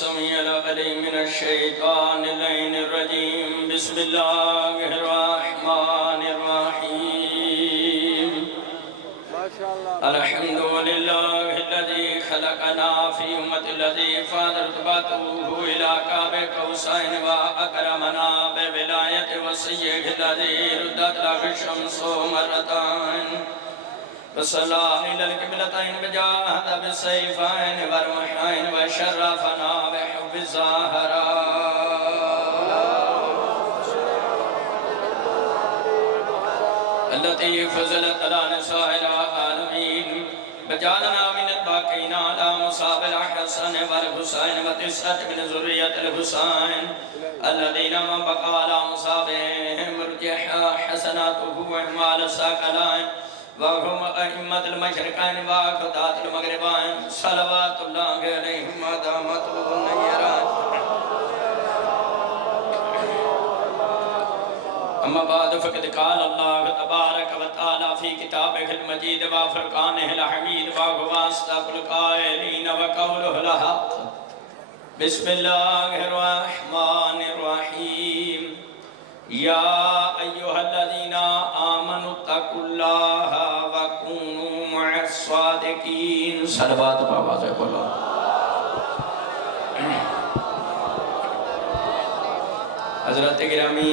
السميع العليم من الشيطان اللعين الرجيم بسم الله الرحمن الرحيم الحمد لله الذي خلقنا في أمة الذي فاضت رتبته إلى قاب قوسين وأكرمنا بولاية وصيه الذي ردت له الشمس مرتين وصلى إلى القبلتين وجاهد بالسيفين والرمحين وشرفنا بحب الزهراء التي فضلت على نساء العالمين وجعلنا من الباقين على مصاب الحسن والحسين وتسعة من ذرية الحسين الذين من بقى على مصابهم رجح حسناته وإعمال الثقلين وهم أئمة المشرقين وقضاة المغربين صلوات الله عليهم ودامت النيران أما بعد فقد قال الله تبارك وتعالى في كتابه المجيد وفرقانه الحميد وهو أصدق القائلين وقوله الحق بسم الله الرحمن الرحيم يا أيها الذين آمنوا اتقوا الله وكونوا مع الصادقين صلوات بابا بولو حضرت گرامی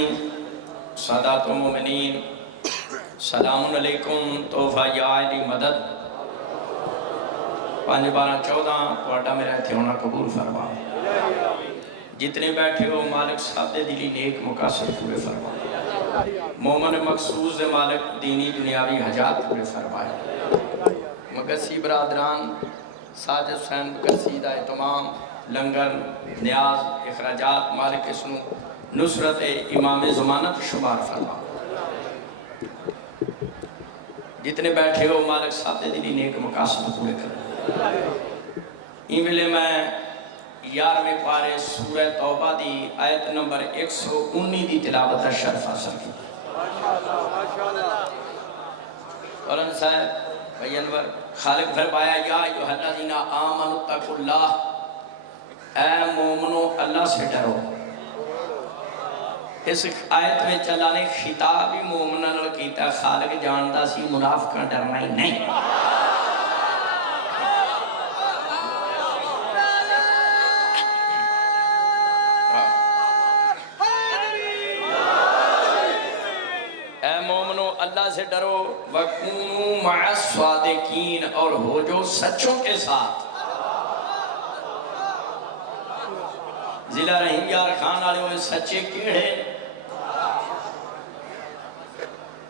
سادات المومنین سلام علیکم توفہ یا علی مدد 5/12/14 توڑا میرا تھے ہونا قبول فرما جتنے بیٹھے ہو مالک سادے دلی نیک مقاصد پورے فرمائے مومن مقصوص مالک دینی دنیاوی حجات پورے فرمائے مگسی برادران ساجد حسین قصیدہ تمام لنگر نیاز اخراجات مالک اسنو نصرت امام زمانت شمار فرما جتنے بیٹھے ہو مالک سادے دلی نیک مقاصد پورے کر ایملے میں 11ویں پارے سورہ توبہ دی آیت نمبر 119 دی تلاوت شرف حاصل کی قرآن صاحب بینور خالق فرمایا یا ایھا الذین آمنوا اتقوا اللہ اے مومنو اللہ سے ڈرو اس آیت میں اللہ نے خطابی مومنہ نے کیتا خالق جاندہ سی منافقہ ڈرنا ہی نہیں اللہ سے ڈرو وَكُونُوا مَعَ الصَّادِقِينَ اور ہو جو سچوں کے ساتھ ضلع رحیم یار خان آلے ہوئے سچے کیڑے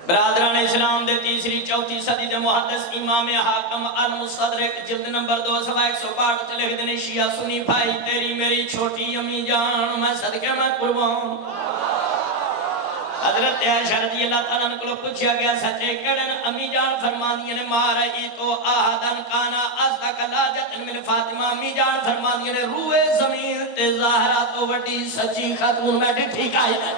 برادران اسلام دے تیسری چوتھی صدی دے محدث امام حاکم المستدرک جلد نمبر 2/162 چلے ہوئے شیعہ سنی بھائی تیری میری چھوٹی امی جان میں صدقے میں قربان حضرت عائشہ رضی اللہ تعالیٰ کو پوچھا گیا سچے کڑن امی جان فرمانیے نے مارئی تو آہدن کانا ازدک لاجت من فاطمہ امی جان فرمانیے نے روئے زمین تے ظاہرہ تو وڈی سچی خاتون میں ٹھیک آئی ہے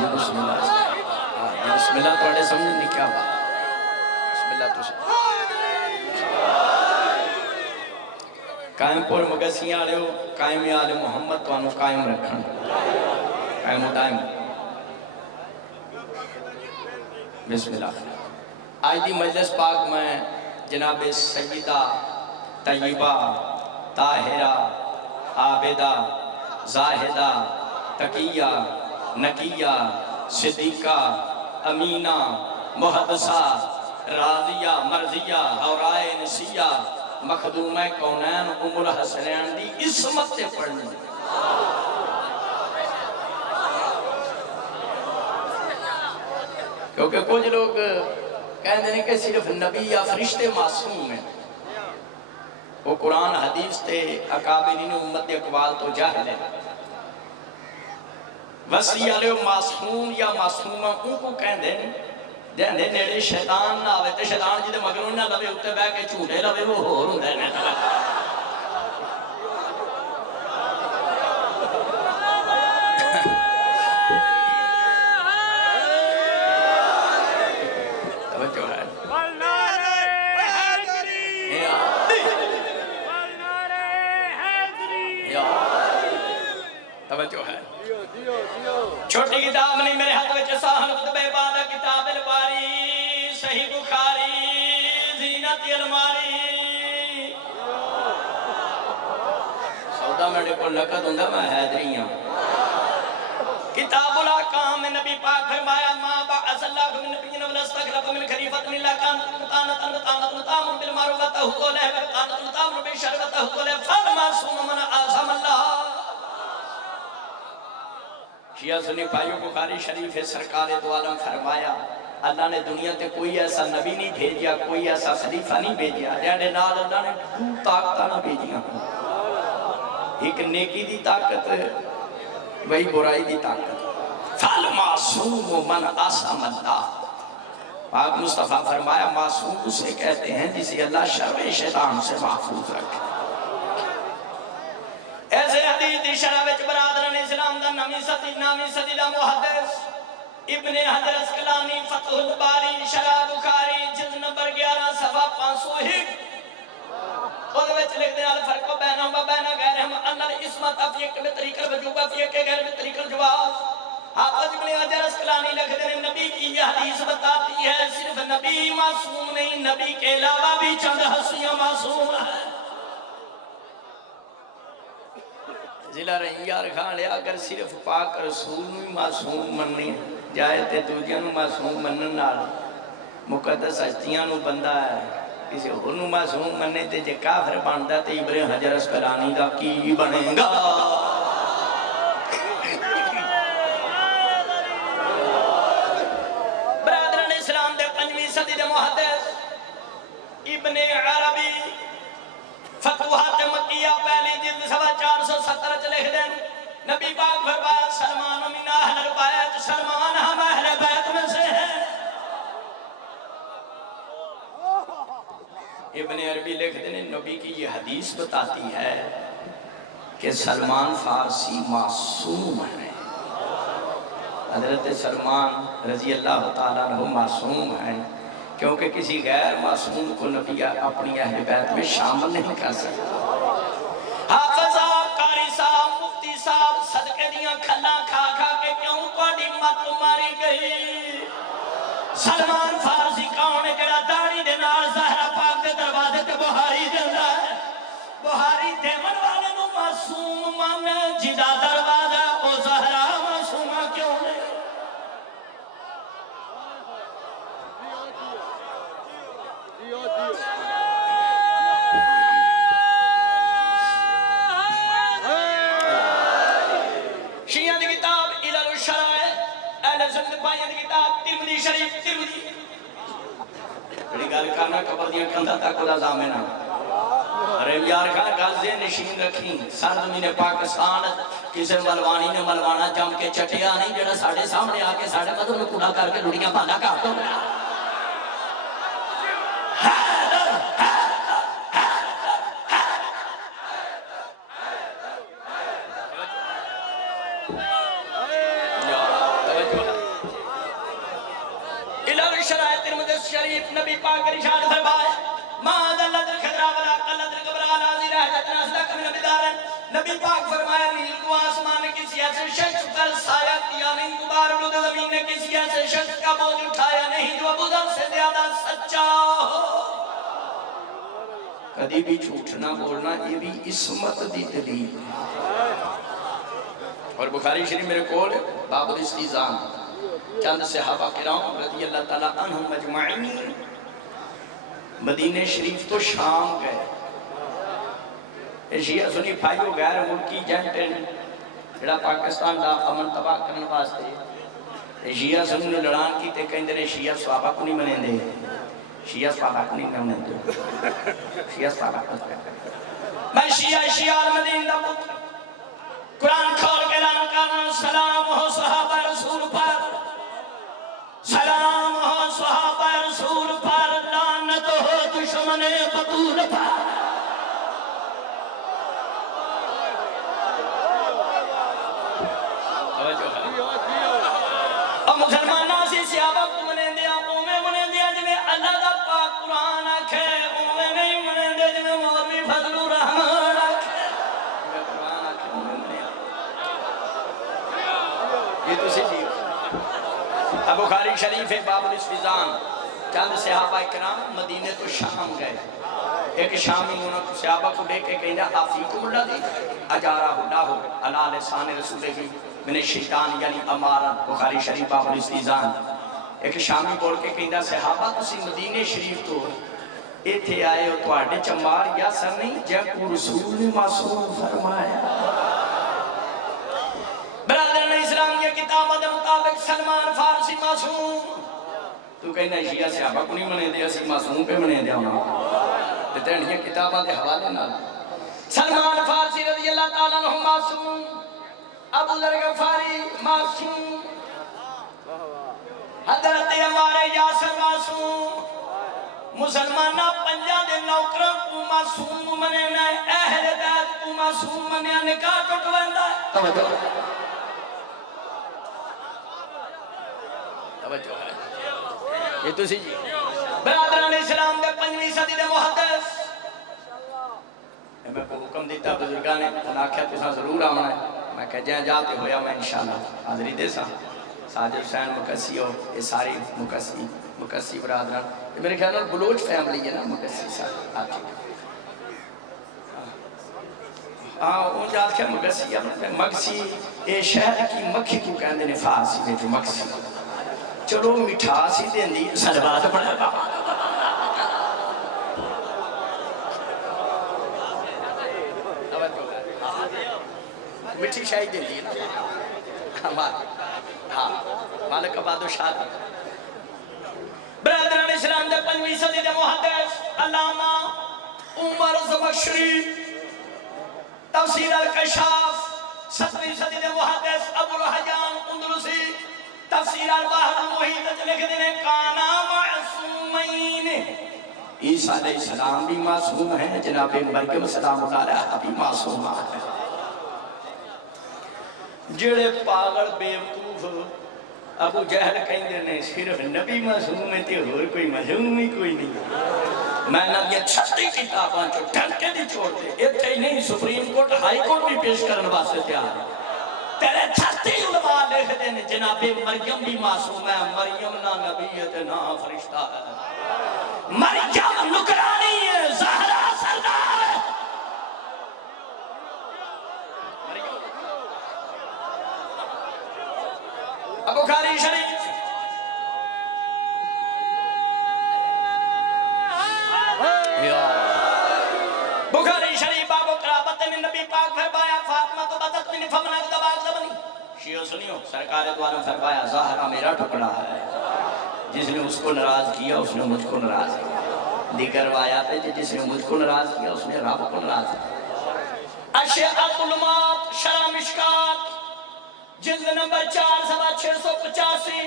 یہ بسم اللہ توڑے سمجھنے کیا بات بسم اللہ تو سے قائم پور مگسیاں آلے ہو قائم آل محمد تو انہوں قائم رکھن قائم و دائم بسم اللہ آج دی مجلس پاک میں جناب سیدہ طیبہ طاہرہ عابدہ زاہدہ تقیہ نقیہ صدیقہ امینہ محدثہ راضیہ مرضیہ حورائے نسیہ مخدوم کونین ام الحسنین دی اسمت سے پڑھنی کیونکہ کچھ لوگ کہنے ہیں کہ صرف نبی یا فرشتے معصوم ہیں وہ قرآن حدیث تے اکابرین امت اقوال تو جاہل ہے وسیع علیہ معصوم یا معصومہ ان کو کہنے ہیں جہنے نیڑے شیطان نہ آوے تے شیطان جی دے مگرون نہ لوے اتے بے کے چھوٹے لوے وہ ہور ہوں دے توجہ ہے صحیح بخاری زینت الماری سودا میرے کو لقد ہوں میں حیدری ہوں کتاب الاحکام میں نبی پاک فرمایا ما بعث اللہ من نبی ولا استخلف من خلیفۃ الا كانت مطانۃ بالمعروف وتهو له كانت مطامر بالشر وتهو له فالمعصوم من اعظم اللہ شیعہ سنی بھائیوں بخاری شریف سرکار دو عالم فرمایا اللہ نے دنیا تے کوئی ایسا نبی نہیں بھیجیا کوئی ایسا خلیفہ نہیں بھیجیا جہاں نال اللہ نے دو طاقتاں نہ بھیجیاں ایک نیکی دی طاقت وہی برائی دی طاقت فالمعصوم من عصم اللہ پاک مصطفیٰ فرمایا معصوم اسے کہتے ہیں جسے اللہ شر شیطان سے محفوظ رکھے ایسے حدیث دی شرح وچ برادران اسلام دا نامی صدی دا محدث ابن حجر اسقلانی فتح الباری شرح بخاری جلد نمبر 11 صفحہ 501 خود وچ لکھ دے الفرق بینہم و بین غیرہم ان الاسمت افیق بطریق الوجوب افیق غیر بطریق الجواز حافظ ابن حجر اسقلانی لکھ دے نبی کی یہ حدیث بتاتی ہے صرف نبی معصوم نہیں نبی کے علاوہ بھی چند ہستیاں معصوم ہیں ضلع رہیار کھا لیا اگر صرف پاک رسول میں معصوم مننی جائے تے دوجیاں نو معصوم منن نال مقدس ہستیاں نو بندہ ہے کسی اور نو معصوم مننے تے جے کافر بندا تے ابن حجر اسقلانی دا کی بنے گا برادران اسلام دے 5ویں صدی دے محدث ابن عربی فتوحات مکیہ پہلی جلد سوا 470 چلے دیں نبی پاک فرمایا سلمان من اہل البیت سلمان ہم اہل بیت میں سے ہیں ابن عربی لکھ دیں نبی کی یہ حدیث بتاتی ہے کہ سلمان فارسی معصوم ہے حضرت سلمان رضی اللہ تعالیٰ عنہ معصوم ہیں کیونکہ کسی غیر معصوم کو نبی اپنی اہل بیت میں شامل نہیں کر سکتا حافظہ قاری صاحب مفتی صاحب صدقے دیاں کھلا کھا کھا کے کیوں کوڑی مت ماری گئی سلمان فارسی کون ہے جڑا داڑھی دے نال زہرا پاک دے دروازے تے بہاری دیندا ہے بہاری دیون والے نو معصوم مانے جدا دروازہ او زہرا معصومہ کیوں ہے شیعہ دی کتاب علل الشرائع اہل سنت بھائیوں دی کتاب ترمذی شریف ترمذی بڑی گل کرنا قبر دیاں کندھاں تک دا ضامن ارے یار کہاں گل سے نشین رکھی سرزمین پاکستان کسی ملوانی نے ملوانا جم کے چٹیا نہیں جڑا ساڑھے سامنے آ کے ساڑھے مدد میں کوڑا کر کے لڑیاں پانا کر دو شریف نبی پاک ارشاد فرمائے ما ذل الخضرا ولا قلت القبرا نازل حجتنا صدق من بدارن نبی پاک فرمایا نیل کو آسمان کسی ایسے شخص پر سایہ کیا نہیں غبار بلد زمین نے کسی ایسے شخص کا بوجھ اٹھایا نہیں جو ابو ذر سے زیادہ سچا ہو کبھی بھی جھوٹ نہ بولنا یہ بھی عصمت دی دلیل اور بخاری شریف میرے کول باب الاستیزان چند صحابہ کرام رضی اللہ تعالیٰ عنہم مجمعین مدینہ شریف تو شام گئے شیعہ سنی بھائیو غیر ملکی جنٹن جڑا پاکستان دا امن تباہ کرنے واسطے شیعہ سنی نے لڑان کی تے کہیں دے شیعہ صحابہ کو نہیں منیں دے شیعہ صحابہ کو نہیں منیں دے شیعہ صحابہ کو میں شیعہ مدینہ دا پتر قرآن کھول کے اعلان کرنا سلام ہو صحابہ رسول پر سلام ہو صحابہ رسول پر لعنت ہو دشمن بطول پر اور مسلمانہ سے صحابہ کو منیں دیا اومیں منیں دیا جنہیں اللہ دا پاک قرآن آکھے اومیں نہیں منیں دیا جنہیں مولوی فضل الرحمن آکھے قرآن آکھے اومیں منیں یہ تو سے جیو بخاری شریف ہے باب الاستیزان چند صحابہ کرام مدینے تو شام گئے. ایک شامی انہوں نے صحابہ کو لے کے کہیں آفیکم اللہ دی اجارہ اللہ علی لسان رسول ہی من الشیطان یعنی امارا بخاری شریف باب الاستیزان. ایک شامی بول کے کہیں صحابہ تسی مدینے شریف تو ایتھے آئے ہو تو آڈے چمار یا سر نہیں جب کو رسول نے معصوم فرمایا. برادران اسلام کی کتاب دے مطابق سلمان فارسی معصوم. تو کہنا شیعہ صحابہ کو نہیں منے دیا سی معصوم پہ منے دیا ہونا تین یہ کتاباں دے حوالے نہ. سلمان فارسی رضی اللہ تعالیٰ عنہ معصوم. ابو ذر غفاری معصوم. حضرت عمار یاسر معصوم. مسلمانہ پنجا دے نوکروں کو معصوم منے نائے اہل بیت کو معصوم منے نکاح ٹوٹویندا ہے. توجہ ہے یہ تو سی جی. برادران اسلام دے 5ویں صدی دے محدث میں کو حکم دیتا بزرگانے تناکھیا تو ضرور آمنا ہے. میں کہہ جائیں جاتے ہویا میں انشاءاللہ حاضری دے سا. ساجد حسین مکسی ہو یہ ساری مکسی برادران یہ میرے خیال میں بلوچ فیملی ہے نا مکسی ساتھ آپ کی. وہ جات کیا مکسی ہے مکسی یہ شہر کی مکھی کو کہندے نے فارسی میں جو مکسی چلو مٹھاسی دین دی سلوات پڑھا گا. مٹھی شاہی دین دی ہاں مالک آباد و شاد. برادران اسلام دے 5ویں صدی دے محدث علامہ عمر زمخشری تفسیر الکشاف. 7ویں صدی دے محدث ابو الحجام اندلسی تفسیر البحر المحیط لکھ دینے کانا معصومین. عیسیٰ علیہ السلام بھی معصوم ہیں جناب مریم سلام اللہ علیہ بھی معصوم ہے. جڑے پاگل بیوقوف ابو جہل کہیں نے صرف نبی معصوم ہے تے اور کوئی معصوم ہی کوئی نہیں. میں نے یہ 36 کتاباں جو ڈھنکے دی چھوڑ دے اتھے ہی نہیں سپریم کورٹ ہائی کورٹ بھی پیش کرنے واسطے تیار ہے. تیرے 36 علماء لکھ دیں جناب مریم بھی معصوم ہے. مریم نہ نبیت نہ فرشتہ ہے. مریم نکرانی ہے زہرا سردار ہے. بخاری شریف بخاری شریف باب قرابت میں نبی پاک فرمایا فاطمہ تو بدت من فمنا دباغ زبنی. شیعہ سنیو سرکار دوارا فرمایا زہرا میرا ٹکڑا ہے. جس نے اس کو ناراض کیا اس نے مجھ کو ناراض کیا. دیگر روایات ہے جس نے مجھ کو ناراض کیا اس نے رب کو ناراض کیا. اشیاء علمات شرح مشکات جلد نمبر 4 صفحہ 685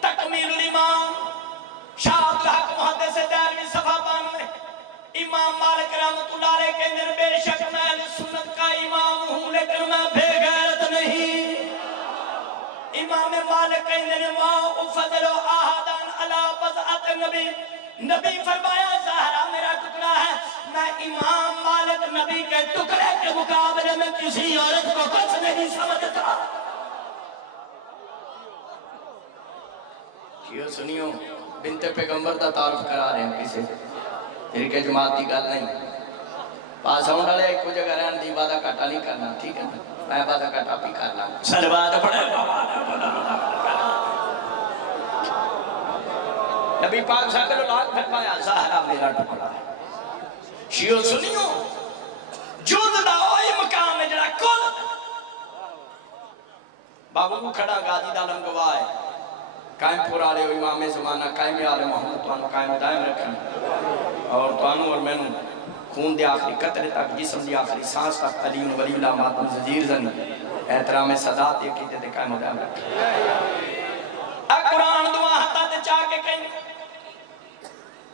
تکمیل الامام شاہ عبدالحق محدث دہلوی صفحہ 92. امام مالک رحمت اللہ علیہ کے اندر بے شک میں اہل سنت کا امام ہوں لیکن میں بے غیرت نہیں. امام مالک کے اندر ما افضل احدان علی بضعت نبی. نبی فرمایا زہرا میرا ٹکڑا ہے. میں امام مالک نبی کے ٹکڑے کے مقابلے میں کسی عورت کو کچھ نہیں سمجھتا. یہ سنیو بنت پیغمبر دا تعارف کرا رہے ہیں کسے پھر کہ جماعت دی گل نہیں. پاس آؤں ڈالے ایک کو جگہ رہن دی وعدہ کاٹا نہیں کرنا ٹھیک ہے میں وعدہ کاٹا بھی کرنا. سلوات پڑھے نبی پاک صاحب نے لاکھ فرمایا زہرا میرا ٹکڑا ہے. شیعہ سنیو جود دا اوہی مقام ہے جڑا کل بابو کو کھڑا غازی دالم گواہ ہے. قائم پورا لے امام زمانہ قائم آل محمد توانو قائم دائم رکھیں اور توانو اور میں خون دے آخری قطرے تک جسم دے آخری سانس تک علیم ولی اللہ ماتم زجیر زنی احترام صدات یہ کیتے دے قائم دائم رکھیں. قرآن دعا حتا تے چاہ کے کہیں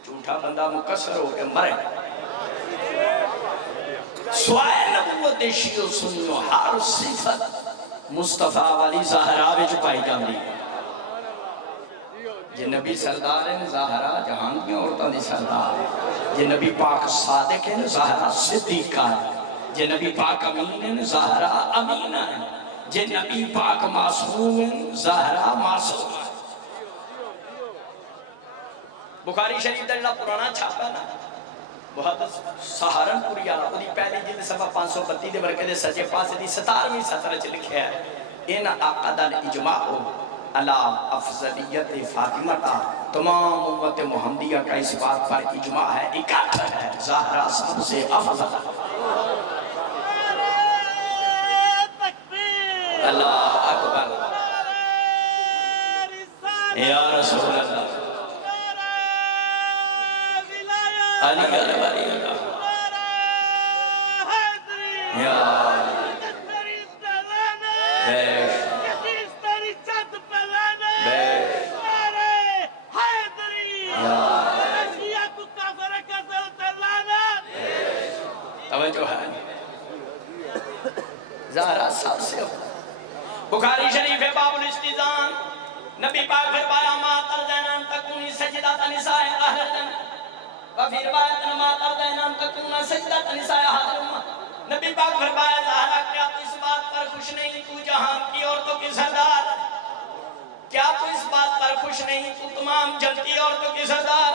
جھوٹا بندہ مکسر ہو کے مرے. سوائے نبوت شیعہ سنیو ہر صفت مصطفیٰ والی زہرا وچ پائی جاندی ہے. یہ نبی سردار ہیں زہرا جہان کی عورتوں دی سردار. یہ نبی پاک صادق ہیں زہرا صدیقہ ہے. یہ نبی پاک امین ہیں زہرا امینہ ہے. یہ نبی پاک معصوم ہیں زہرا معصوم ہے. بخاری شریف دا جڑا پرانا چھاپا ہے نا بہت سہارنپوری والا وہ پہلی جلد صفحہ 532 دے ورقے دے سجے پاسے دی 17ویں سطر وچ لکھیا ہے ان عقد الاجماع علی افضلیت فاطمہ تمام امت محمدیہ کا اس بات پر اجماع ہے اکٹھا ہے زہرا سب سے افضل اللہ اکبر یا رسول اللہ علی علی اللہ یا توجہ ہے زہرا سب سے بخاری شریف باب الاستئذان نبی پاک فرمایا ما ترضین ان تکونی سجدۃ نساء اہل الجنہ وفی روایت ما ترضین ان تکون سجدۃ نساء اہل الامہ نبی پاک فرمایا زہرا کیا تو اس بات پر خوش نہیں تو جہاں کی عورتوں کی سردار کیا تو اس بات پر خوش نہیں تو تمام جنتی عورتوں کی سردار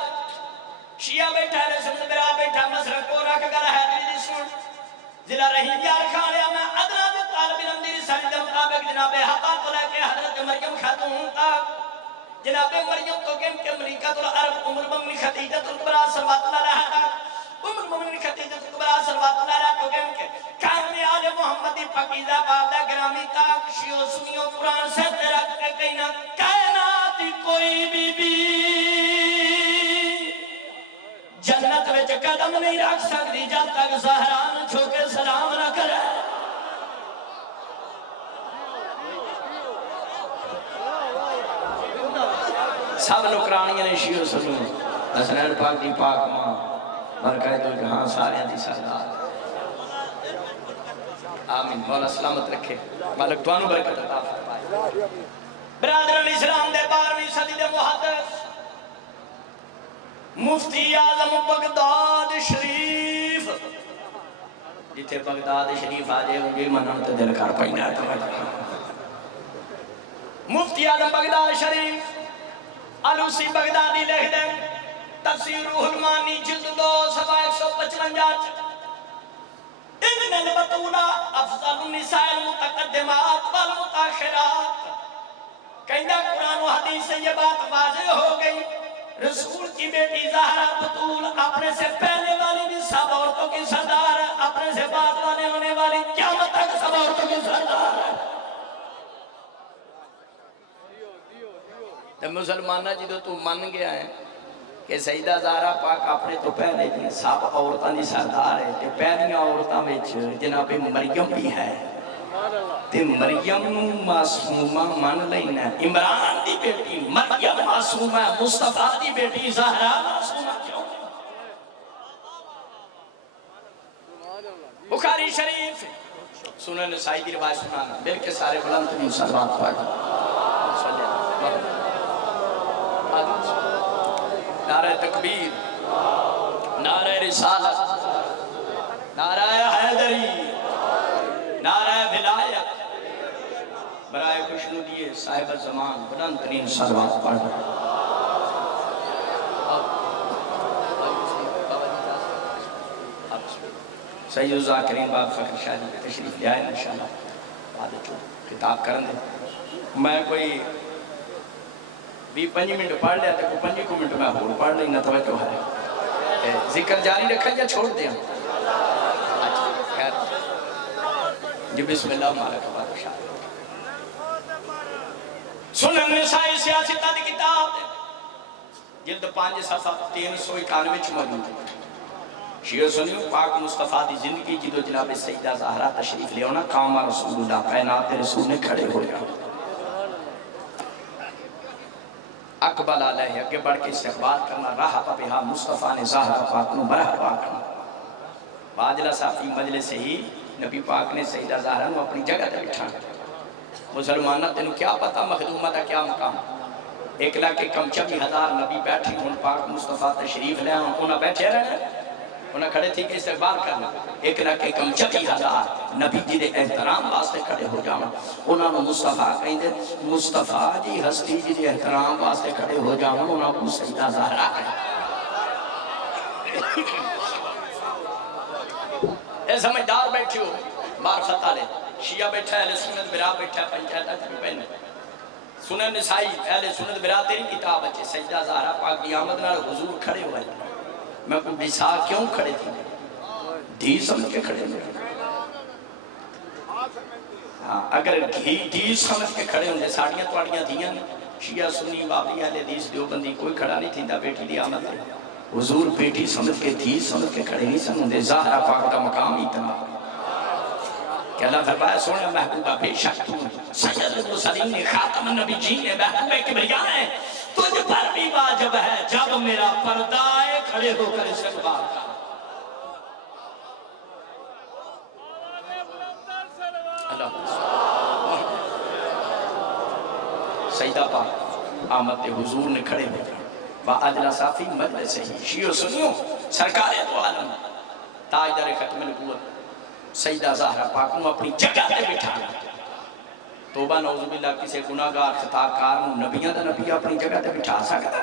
شیعہ بیٹھا ہے سنت برا بیٹھا مسرق کو رکھ کر ہے دلی سن ضلع رحیم یار کھاڑیا میں ادنا جو طالب علم دی رسالت کے مطابق جناب حقا کو لے کے حضرت مریم خاتون تک جناب مریم تو کم کے ملکۃ العرب ام المؤمنین خدیجہ الکبریٰ صلوات اللہ علیہا ام المؤمنین خدیجہ الکبریٰ صلوات اللہ علیہا تو کم کے کامل آل محمدی پاکیزہ والدہ گرامی تاک شیعہ سنیوں قرآن سے تیرا کہ کہنا کائنات کوئی بی بی جنت وچ قدم نہیں رکھ سکتی جب تک زہرا نہ چھوکے سلام نہ کرے سب نکرانیاں نے شیعہ سنوں حسنین پاک دی پاک ماں برکہ دو جہاں سارے دی سردار آمین مولا سلامت رکھے مالک توانو برکت عطا فرمائے برادران اسلام دے 12ویں صدی دے محدث مفتی اعظم بغداد شریف جتھے بغداد شریف آجے انجھے منن تے دل کر پائنا مفتی اعظم بغداد شریف علوسی بغدادی لکھ دیں تفسیر روح المانی جلد 2 صفحہ 155 ابن البطولہ افضل النساء المتقدمات والمتاخرات کہندہ قرآن و حدیث سے یہ بات واضح ہو گئی رسول کی بیٹی زہرا بطول اپنے سے پہلے والی بھی سب عورتوں کی سردار ہے اپنے سے بعد والے ہونے والی قیامت تک سب عورتوں کی سردار ہے تو مسلمانہ جدو تو من گیا ہے کہ سیدہ زہرا پاک اپنے تو پہلے دی سب عورتوں کی سردار ہے کہ پہلیاں عورتوں میں جناب مریم بھی ہے تے مریم معصومہ من لینا عمران دی بیٹی مریم معصومہ مصطفیٰ دی بیٹی زہرا معصومہ کیوں بخاری شریف سنن نسائی دی روایت سنانا بلکہ سارے بلند ترین صلوات پڑھ نعرہ تکبیر نعرہ رسالت نعرہ حیدری نعرہ ولایت برائے خوشنودی صاحب زمان بلند ترین صلوات پڑھ سید الذاکرین باب فخر شاہی تشریف لے آئے انشاءاللہ بعد جو خطاب کرن دے میں کوئی 20-25 منٹ پڑھ لیا تو 5 منٹ میں اور پڑھ لیں نہ توجہ ہے ذکر جاری رکھیں یا چھوڑ دیں خیر جی بسم اللہ مالک بادشاہ سنن نسائی سیاستہ دی کتاب جلد 5 صفحہ 391 موجود ہے شیعہ سنیوں پاک مصطفیٰ دی زندگی جدو جناب سیدہ زہرا تشریف لے ہونا کام رسول اللہ کائنات رسول نے کھڑے ہو گیا اقبل علیہ اگے بڑھ کے استقبال کرنا راہ بہا مصطفیٰ نے زہرا پاک نو مرحبا کرنا باجلہ صافی مجلس سے ہی نبی پاک نے سیدہ زہرا نو اپنی جگہ تے بٹھا مسلمانہ تینو کیا پتا مخدومہ دا کیا مقام 1,40,000 نبی بیٹھی ان پاک مصطفیٰ تشریف لے انہوں بیٹھے رہے انہوں کھڑے تھی کہ استقبال کرنا 1,40,000 نبی جی دے احترام واسطے کھڑے ہو جاؤں انہوں نے مصطفیٰ کہیں دے مصطفیٰ جی ہستی جی دے احترام واسطے کھڑے ہو جاؤں انہوں کو سیدہ زہرا ہے اے سمجھدار بیٹھے ہو معرفت والے شیعہ بیٹھا ہے اہل سنت برا بیٹھا ہے پنچایت کی پہن سنن نسائی اہل سنت برا تیری کتاب ہے سجدہ زہرا پاک کی آمد نال حضور کھڑے ہوئے میں کو بسا کیوں کھڑے تھے دھی سمجھ کے کھڑے ہوئے اگر دھی سمجھ کے کھڑے ہوندے ساڑیاں توڑیاں دیاں شیعہ سنی وابی اہل حدیث دیوبندی کوئی کھڑا نہیں تھیندا بیٹی دی آمد ہے حضور بیٹی سمجھ کے دھی سمجھ کے کھڑے نہیں سن ہوندے زہرا پاک کا مقام ہی اتنا کہ اللہ فرمایا سونا محبوبہ بے شک تو سید المرسلین خاتم النبیین محبوب کبریا ہے تجھ پر بھی واجب ہے جب میرا پردہ ہے کھڑے ہو کر استقبال کا سیدہ پاک آمد حضور نے کھڑے ہوئے با اجلا صافی مجلس ہے شیعہ سنیوں سرکار تو عالم تاجدار ختم نبوت سیدہ زہرا پاک کو اپنی جگہ تے بٹھا توبہ نعوذ باللہ کسی گناہگار خطا کار نبیوں دا نبی اپنی جگہ تے بٹھا سکتا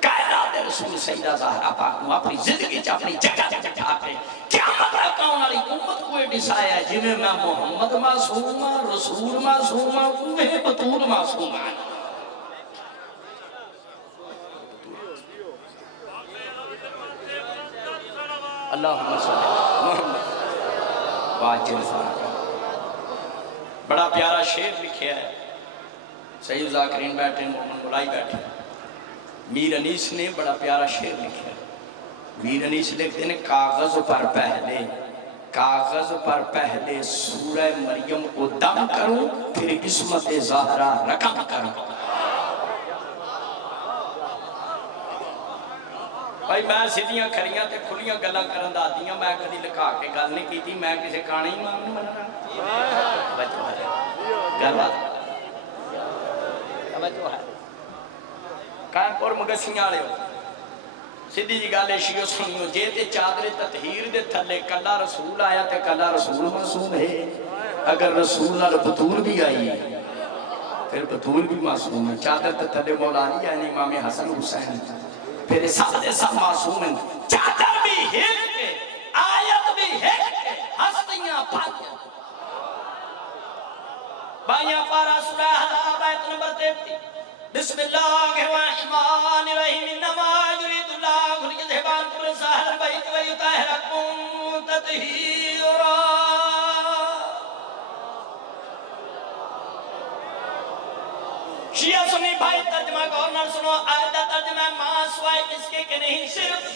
کائنات رسول سیدہ زہرا پاک کو اپنی زندگی چ اپنی جگہ تے بٹھا کے قیامت تک آنے والی امت کو ڈسایا جی میں محمد معصوم رسول معصوم اوہ بطول معصوم اللہم صلی محمد واجر فارغ بڑا پیارا شعر لکھیا ہے سید ذاکرین بیٹھے محمد ملائی بیٹھے میر انیس نے بڑا پیارا شعر لکھیا ہے میر انیس لکھتے ہیں کاغذ پر پہلے سورہ مریم کو دم کروں پھر عصمت زہرا رقم کروں بھائی میں سیدھیاں کھریاں تے کھلیاں گلاں کرن دا دیاں میں کدی لکھا کے گل نہیں کی تھی میں کسے کہانی امام نہیں مننا بچو ہے گل بچو ہے قائم پور مگسیاں والے ہو سیدھی جی گل شیعہ سنیو جے تے چادر تطہیر دے تھلے کلا رسول آیا تے کلا رسول معصوم ہے اگر رسول نال بطول بھی آئی پھر بطول بھی معصوم ہے چادر تے تھلے مولا علی یعنی امام حسن حسین پھر سب دے سب معصوم ہیں چادر بھی ہیک کے آیت بھی ہیک کے ہستیاں پانیاں بائیاں پارا سورہ حضاب آیت نمبر 33 بسم اللہ الرحمن الرحیم انما یرید اللہ لیذھب عنکم الرجس البیت ویطہرکم تطہیرا شیعہ سنی بھائی ترجمہ گورنر سنو آیتہ ترجمہ ماں سوائے اس کے کہ نہیں صرف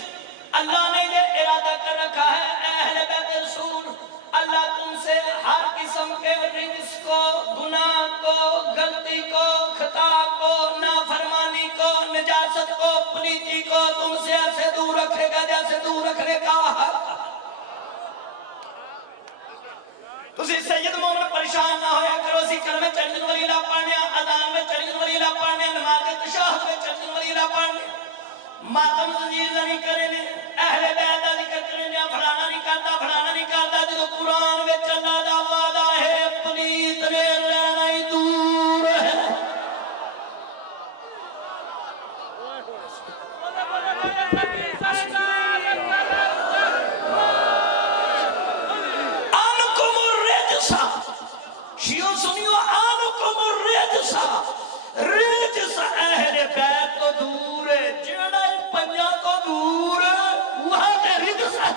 اللہ نے یہ ارادہ کر رکھا ہے اہل بیت رسول اللہ تم سے ہر قسم کے رجس کو گناہ کو غلطی کو خطا کو نافرمانی کو نجاست کو پلیتی کو تم سے ایسے دور رکھے گا جیسے دور رکھنے کا حق تسی سید مومن پریشان نہ ہویا کرو ذکر میں چڑھن ولیلہ پڑھنے اذان میں چڑھن ولیلہ پڑھنے نماز تشہد میں چڑھن ولیلہ پڑھنے ماتم زنجیر نہیں کرنے اہل بیت دا ذکر کرنے فلانا نہیں کرتا جو قرآن میں چلا دا وعدہ ہے پلیت میں رہنا ہی دور ہے آنکم الرجسہ شیعہ سنیو آنکم الرجسہ رجس اہل بیت تو دور ہے جڑا پنجا تو دور ہے وہاں تے رجس ہے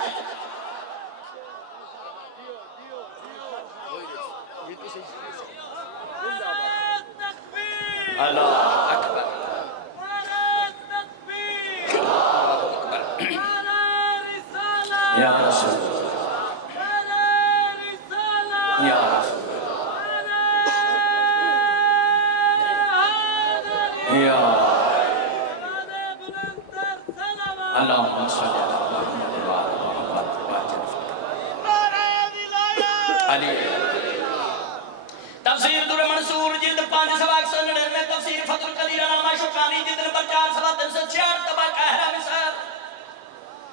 اللہ اکبر یا رسول یا رسول یا اللہم صلی علی تفسیر در منصور جلد 599 تفسیر فتح القدیر علامہ شوکانی جلد نمبر 466 تبا قہرہ مصر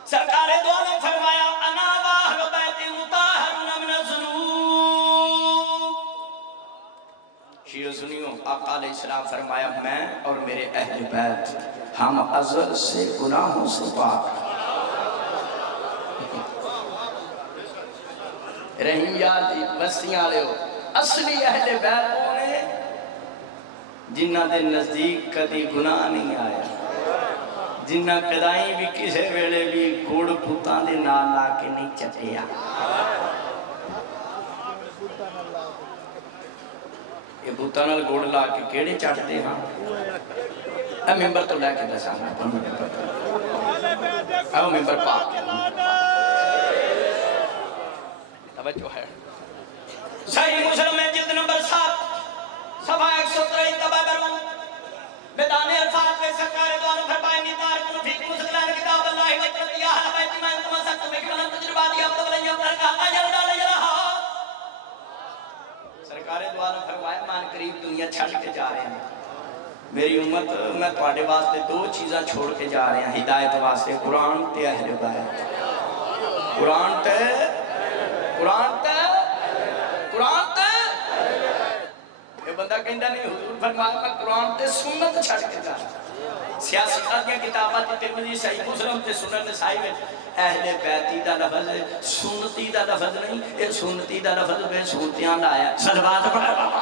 سرکار دو عالم فرمایا انا واہل بیت مطاہرون من الذنوب شیعہ سنیوں آقا علیہ السلام فرمایا میں اور میرے اہل بیت ہم ازل سے گناہوں سے پاک رحیم یار دی بستیاں لے ہو اصلی اہل بیت ہونے جنہ دے نزدیک کدی گناہ نہیں آیا، جنہ کدائیں بھی کسے ویلے بھی گھوڑ پتان دے نال لا کے نہیں چٹیا۔ یہ پتان گھوڑ لا کے کیڑے چٹتے ہاں؟ اے ممبر تو لے کے دسانا اے ممبر پاک توجہ ہے۔ صحیح مسلم میں جلد نمبر 7 صفحہ 123 تبہ برو بدانے الفاظ میں سرکار دوانو فرمائے نیتار کنو فیق مسلمان کتاب اللہ وجرد یا حل بیتی میں انتما سکت مکرن تجرباتی اب تبلین پرکا اجل ڈال جلہا۔ سرکار دوانو فرمائے مان قریب دنیا چھڑ کے جا رہے ہیں، میری امت میں تواڈے واسطے 2 چیزاں چھوڑ کے جا رہے ہیں ہدایت واسطے، قرآن تے اہل بیت۔ قرآن تے یہ بندہ کہندہ نہیں حضور فرمایا میں قرآن تے سنت چھڑ کے جا رہا ہوں۔ سیاسی قادیاں کتابات ترمذی صحیح مسلم تے سنن نسائی میں اہل بیتی دا لفظ ہے، سنتی دا لفظ نہیں، یہ سنتی دا لفظ بے سنتیاں لایا صلوات پڑھا بابا۔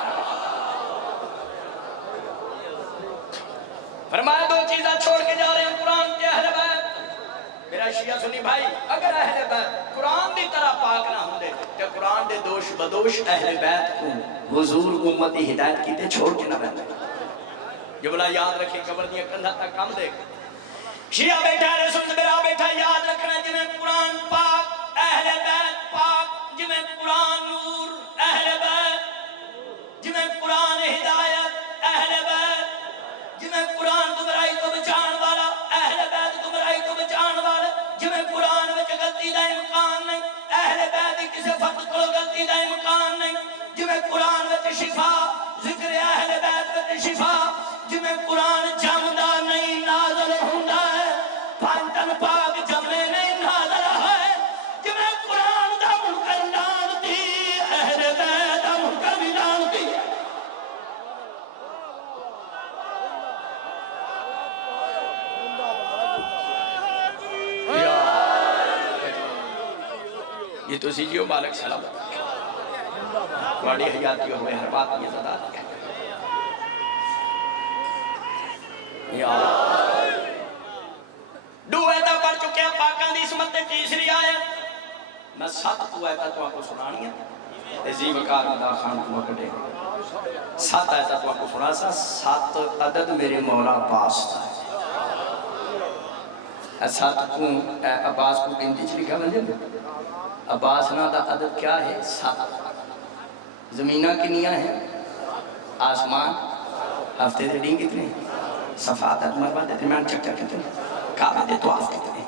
فرمایا 2 چیزاں چھوڑ کے جا رہے ہیں قرآن تے اہل بیت۔ میرا شیعہ سنی بھائی اگر اہل بیت قرآن دی طرح پاک نہ ہوں دے کہ قرآن دے دوش بدوش اہل بیت کو حضور امتی ہدایت کی تے چھوڑ کے نہ رہنے۔ جو بلا یاد رکھے قبر دیا کندھا تک کام دے شیعہ بیٹھا ہے سنت میرا بیٹھا یاد رکھنا جنہیں قرآن پاک اہل بیت پاک، جنہیں قرآن نور اہل بیت، جنہیں قرآن ہدایت اہل بیت، جنہیں قرآن گمراہی کو بچان والا اہل بیت گمراہی کو بچان والا، جنہیں قرآن وچ غلطی دا امکان نہیں، اہل بیت کسی فرد کو غلطی دا امکان نہیں، جنہیں قرآن وچ شفا ذکر اہل بیت وچ شفا، جنہیں قرآن جمدہ نہیں نازل ہوندہ ہے، پانٹن پاک جمنے نہیں نازل ہے، جنہیں قرآن دا منکر لانتی اہل بیت دا منکر بھی لانتی ہے۔ یہ تو سیجیو مالک سلام بڑی حیاتی ہوئے ہر بات یہ زدہ دیا یا دو ایتا پڑھ چکے ہیں پاکان دی اسمت نے تیسری آئے میں 7 تو ایتا تو آپ کو سنانی ہے تیزی وقار مدار خان کو مکڑے 7 ایتا تو آپ کو سنا سا 7 عدد میرے مولا پاس تھا 7 کو عباس کو گنتی چلی کیا بن جائے عباس نا دا عدد کیا ہے 7 زمینہ کنیاں ہیں آسمان ہفتے دے دیں کتنے صفات مربع دے درمیان چکر کتنے کعبہ دے طواف کتنے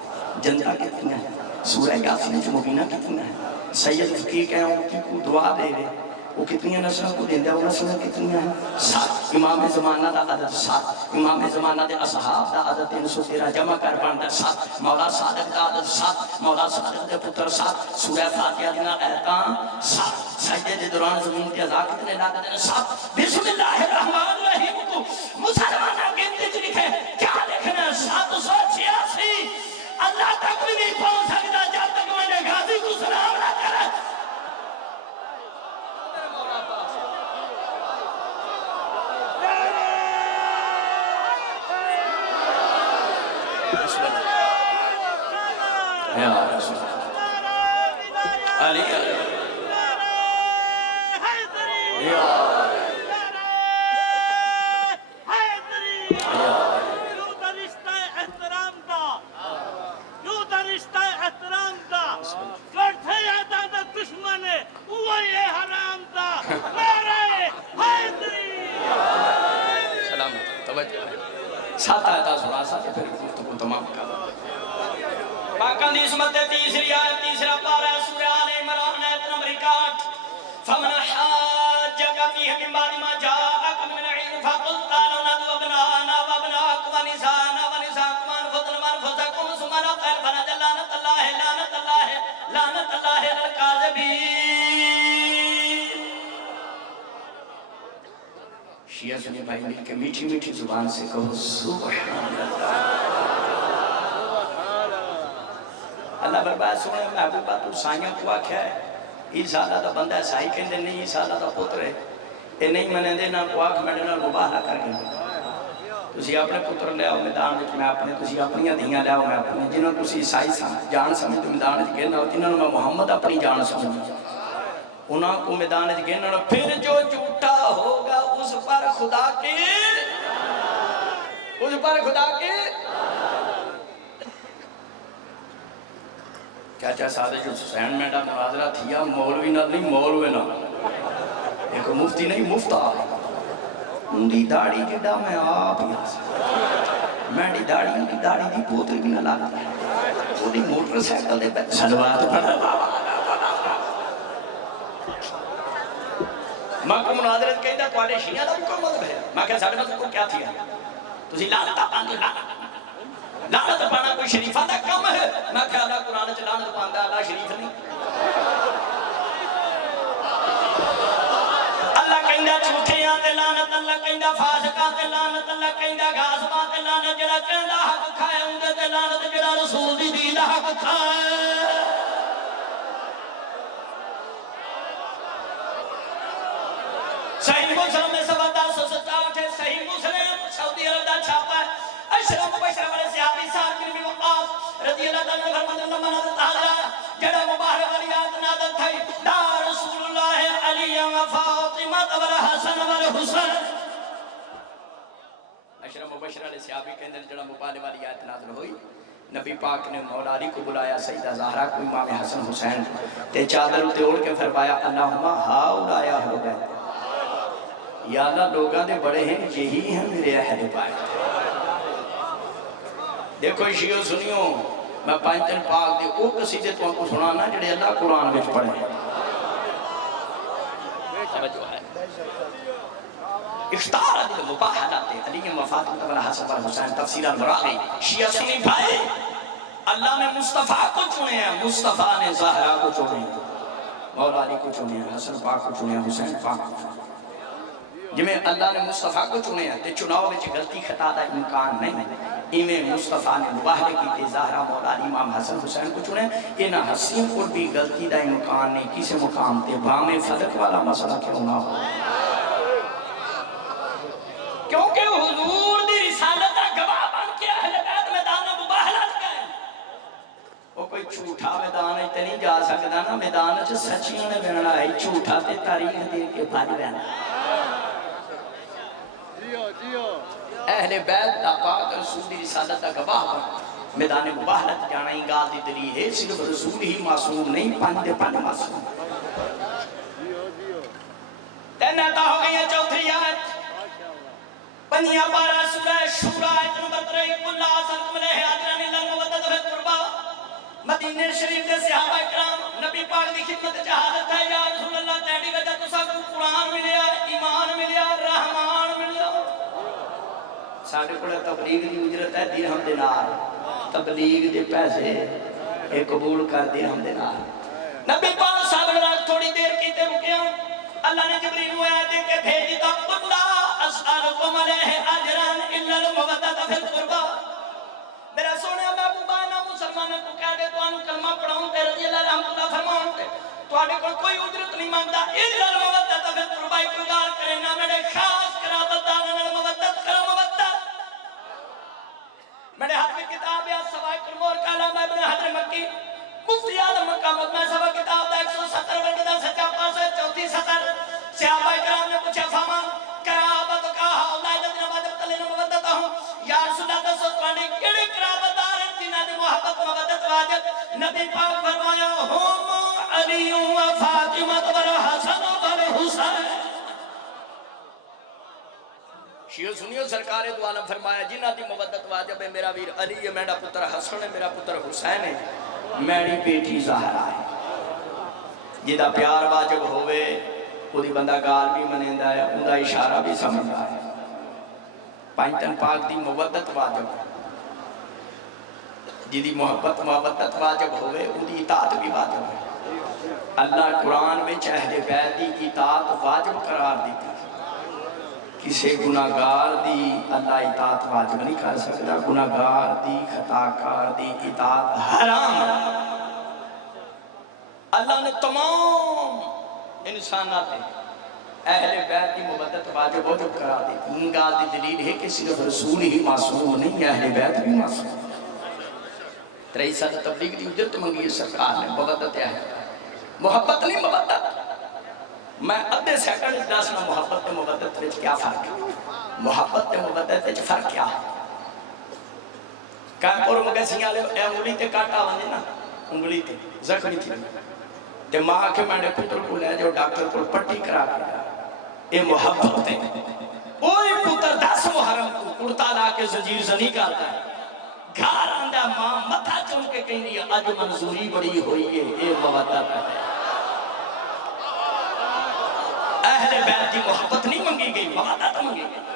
جنتا کتنے ہیں سورہ یاسین جو مبینہ کتنے ہیں سید فقیر کہہ رہا ہوں کی کو دعا دے رہے وہ کتنی نسلوں کو دیندہ وہ نسلوں کتنی ہیں 7 امام زمانہ دا عدد 7 امام زمانہ دے اصحاب دا عدد 313 جمع کر باندھا 7 مولا صادق دا عدد 7 مولا صادق دے پتر 7 سورہ فاتحہ دینا احکام 7 سجدے دے دوران زمین تے عذاب کتنے لاتے دینا 7 بسم اللہ الرحمن الرحیم کو مسلمانہ گنتے جو لکھے کیا لکھنا 786 اللہ تک بھی نہیں پہنچ سکتا جب تک میں نے غازی کو سلام نہ کرا یا رسول علی یا سلام توجہ 7 آیتہ سنا سا پھر گفتگو تمام کر پاکان دی اسمت تیسری آیت تیسرا پارا سورہ آل عمران آیت نمبر 61 فمن حاجک فیہ من بعد ما جاءک من العلم فقل تعالوا ندعو ابناءنا وابناءکم ونساءنا ونساءکم وانفسنا وانفسکم ثم نقل فنجعل لعنت اللہ الکاذبین۔ شیعہ سنی بھائی مل کے میٹھی میٹھی زبان سے کہو سبحان اللہ۔ اللہ اللہ فرمایا سونے محبوبہ تو سائیاں کو آکھیا ہے عیسیٰ اللہ دا بندہ ہے سائی کہندے نہیں عیسیٰ اللہ دا پتر ہے یہ نہیں منے دے نہ کو آکھ میرے نال مباہلہ کر گئے تسی اپنے پتر لے آؤ میدان وچ میں اپنے تسی اپنی دھیاں لے آؤ میں اپنے جنہوں تسی عیسائی جان سمجھ میدان وچ گھننا جنہوں میں محمد اپنی جان سمجھ انہاں کو میدان وچ گھننا پھر جو جھوٹا ہوگا اس پر خدا کی کیا چاہ سادہ جو حسین میڈا مناظرہ تھیا مولوی نہ نہیں مولوی نہ ایک مفتی نہیں مفتا اندھی داڑی جڑا میں آپ ہی میڈی داڑی اندھی داڑی دی پوتری بھی نہ لاتا وہ دی موٹر سیکل دے بیٹھ سلوات پڑھا ماں کو مناظرت کہتا توڑے شیعہ دا بھی کوئی مطلب ہے ماں کہا ساڑھے مطلب کو کیا تھیا تسی لانتا پاندی لانت پانا کوئی شریفہ دا کم ہے میں کہا اللہ قرآن چ لانت پاندہ اللہ شریف نہیں اللہ کہندہ جھوٹیاں تے لانت اللہ کہندہ فاسقاں تے لانت اللہ کہندہ غاصباں تے لانت جڑا کہندہ حق کھائے اندے تے لانت جڑا رسول دی دین دا حق کھائے صحیح مسلم میں سوا 1067 ہے صحیح مسلم سعودی عرب دا چھاپا ہے اشرف مبشرہ والے صحابی سعد بن وقاص رضی اللہ عنہ فرماتے ہیں لما نزل تعالی جڑا مبارک والی آیت نازل تھی لا رسول اللہ علی و فاطمہ والحسن والحسین اشرف مبشرہ والے صحابی کہندے ہیں جڑا مبارک والی آیت نازل ہوئی نبی پاک نے مولا علی کو بلایا سیدہ زہرا کو امام حسن حسین تے چادر تے اوڑھ کے فرمایا اللہم ہاؤلایا ہو گئے یا اللہ لوگاں دے بڑے ہیں یہی ہیں میرے اہل بیت دیکھو شیعہ سنیوں میں پانچن پاک دے او قصیدے تو آپ کو سنانا جڑے اللہ قرآن میں پڑھے سمجھو ہے اختار علی مباحلات علی وفاطمہ والحسن والحسین تفسیر المراغی شیعہ سنی بھائی اللہ نے مصطفیٰ کو چنے ہیں مصطفیٰ نے زہرا کو چنے ہیں مولا علی کو چنے ہیں حسن پاک کو چنے ہیں حسین پاک کو چنے ہیں جمیں اللہ نے مصطفیٰ کو چنے ہیں تے چناؤ میں غلطی خطا دا امکان نہیں ایمیں مصطفیٰ نے مباہلے کی تے زہرا مولا علی امام حسن حسین کو چنے یہ نہ حسین کو بھی غلطی دا امکان نہیں کسی مقام تے بام فلک والا مسئلہ کیوں نہ ہو کیونکہ حضور دی رسالت دا گواہ بن کے اہل بیت میدان مباہلت گئے وہ کوئی جھوٹا میدان تے نہیں جا سکتا نا میدان چ سچیوں نے بننا ہے جھوٹا تے تاریخ دے کے بھاج رہنا اہل بیت دا پاک رسول دی رسالت دا گواہ بن میدان مباہلت جانا ہی گال دی دلی ہے صرف رسول ہی معصوم نہیں پانچ معصوم تینتا ہو گئی ہے چوتھی آیت پنیا بارہ سورہ شورہ آیت نمبر 3 قل لا اسألكم علیہ اجرا الا المودۃ فی القربى مدینہ شریف دے صحابہ کرام نبی پاک دی خدمت چ حاضر تھے یا رسول اللہ تیری وجہ تو سب کو قرآن ملیا ایمان ملیا رحمان ملیا ساڑھے کوڑے تبلیغ دی اجرت ہے درہم دینار تبلیغ دے پیسے اے قبول کر درہم دینار نبی پاک صاحب نے تھوڑی دیر کی تے رکیا اللہ نے جبریل کو آیت دے کے بھیج دیتا قل لا اسألكم علیہ اجرا الا المودۃ فی القربى میرا سونے محبوبہ نا مسلمانوں کو کہہ دے تو انہوں کلمہ پڑھاؤں تے رضی اللہ رحمت اللہ فرماؤں تے تو آڑے کوئی اجرت نہیں مانگتا الا المودۃ فی القربى کوئی گال کرے نہ میرے خاص قرابت دارن المودۃ کرو مودت میرے ہاتھ میں کتاب ہے سوائے المور کا علامہ ابن حجر مکی مفتی اعظم مکہ میں سوا کتاب دا 170 ورد دا سچا پاس ہے 34 سطر صحابہ کرام نے پوچھا فرمان قرابت کا حوالہ الذین واجبت علیہم مودتہم یا رسول اللہ صلی اللہ علیہ وسلم کیڑے قرابت دار ہیں جنہاں دی محبت مودت واجب نبی پاک فرمایا ہم علی و فاطمہ والحسن والحسین شیعہ سنیو سرکار دو عالم فرمایا جنہ دی مودت واجب ہے میرا ویر علی ہے میرا پتر حسن ہے میرا پتر حسین ہے میری بیٹی زہرا ہے جدا پیار واجب ہوئے وہ دی بندہ گال بھی منیندہ ہے اندہ اشارہ بھی سمجھا ہے پانچن پاک دی مودت واجب ہے جدی محبت مودت واجب ہوئے وہ دی اطاعت بھی واجب ہے اللہ قرآن میں اہل بیت دی اطاعت واجب قرار دیتی کسی گناہگار دی اللہ اطاعت واجب نہیں کر سکتا گناہگار دی خطاکار دی اطاعت حرام اللہ نے تمام انسانات اہل بیت کی مبادت واجب وجب کرا دی. ان گال دی دلیل ہے کہ صرف رسول ہی معصوم نہیں، اہل بیت بھی معصوم. 23 سال تبلیغ دی اجرت منگی ہے سرکار نے. مبادت ہے محبت نہیں مبادت. میں ادھے سیکنڈ دسنا محبت تے مبادت وچ کیا فرق ہے. محبت تے مبادت وچ فرق کیا ہے؟ کانپور مگسیاں والے اے انگلی تے کاٹا ونجے نا، انگلی تے زخمی تھی تے ماں کے میں پتر کو لے جاؤ ڈاکٹر کو پٹی کرا کے اے محبت ہے. کوئی پتر 10 محرم کو کرتا لا کے زنجیر زنی کرتا ہے، گھر آندا ماں متھا چوم کے کہیں دی اج منظوری بڑی ہوئی ہے. اے مودت ہے. اہل بیت کی محبت نہیں منگی گئی، مودت منگی گئی.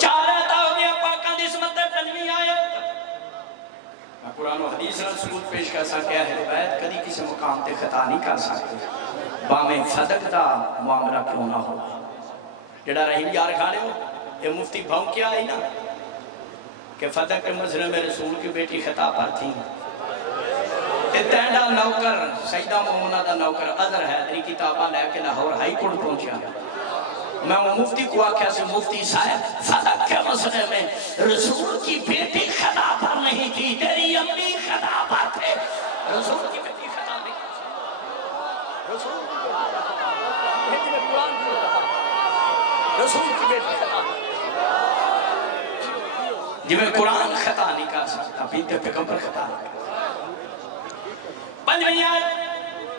چار عطا ہو گیا پاکاں دی اسمت تے پنجویں آیت. میں قرآن و حدیث نال ثبوت پیش کر سکتے اہل بیت کدی کسی مقام تے خطا نہیں کر سکتے. بامے صدق دا معاملہ کیوں نہ ہو. جڑا رحیم یار کھانے ہو یہ مفتی بھاؤں کیا آئی نا کہ فتح کے مسئلے میں رسول کی بیٹی خطا پر تھی. تینڈا نوکر سیدہ مومنہ دا نوکر عذر حیدری کتابہ لے کے لاہور ہائی کورٹ پہنچا. میں وہ مفتی کو آکھیا سے مفتی صاحب فتح کے مسئلے میں رسول کی بیٹی خطا پر نہیں تھی، تیری امی خطا پر تھے. رسول کی بیٹی خطا نہیں تھی. رسول کی بیٹی خطا جی میں قرآن خطا نہیں کر سکتا، بنت پیغمبر خطا نہیں کر سکتا. پنجویں آیت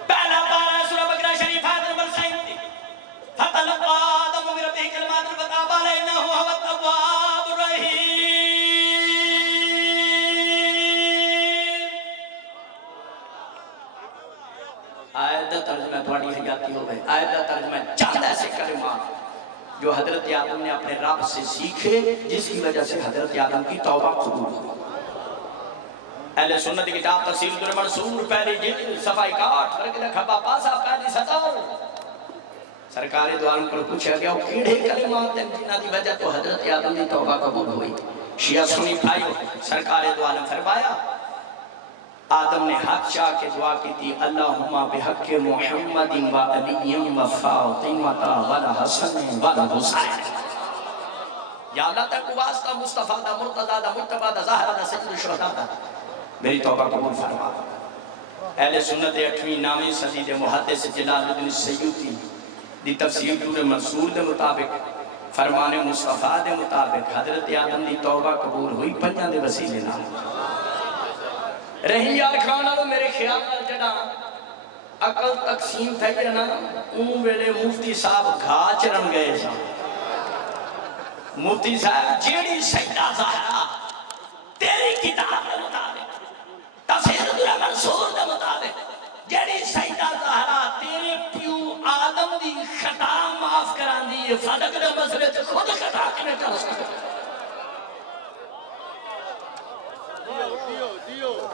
پہلا پارہ سورہ بقرہ شریف آیت نمبر 37. فَتَلَقَّى آدَمُ مِن رَبِّهِ كَلِمَاتٍ فَتَابَ عَلَيْهِ إِنَّهُ هُوَ التَّوَّابُ الرَّحِيمُ. آیت دا ترجمہ تھوڑی حیاتی ہو گئے. آیت دا ترجمہ چند ایسے کلمات جو حضرت آدم نے اپنے رب سے سیکھے جس کی وجہ سے حضرت آدم کی توبہ قبول ہو. اہل سنت کی کتاب تفسیر در منصور پہلی جلد صفحہ 61 فرق لکھا باپا صاحب پہلی سطر. سرکار دو عالم پر پوچھا گیا وہ کیڑے کلمات ہیں جنہ دی وجہ تو حضرت آدم کی توبہ قبول ہوئی. شیعہ سنی بھائیو سرکار دو عالم فرمایا آدم نے ہاتھ چاہ کے دعا کی تھی اللہم بحق محمد و علی و فاطمہ و حسن و حسین. یا اللہ تک واسطہ مصطفیٰ دا مرتضی دا مرتبہ دا ظاہرہ دا سجد شہدہ دا میری توبہ قبول فرما. اہل سنت 8ویں 9ویں صدی دے محدث جلال الدین سیوطی دی تفسیر دور منصور دے مطابق فرمان مصطفیٰ دے مطابق حضرت آدم دی توبہ قبول ہوئی 5 دے وسیلے نال. رحیم یار کھانا لو میرے خیال نال جڑا عقل تقسیم تھا نا اون ویلے مفتی صاحب گھا چرن گئے سا. مفتی صاحب جیڑی سیدہ زہرا تیری کتاب دے مطابق تفسیر دور منصور دے مطابق جیڑی سیدہ زہرا تیرے پیو آدم دی خطا معاف کران دی صدق دے مسئلے تے خود خطا کنے کر سکتے.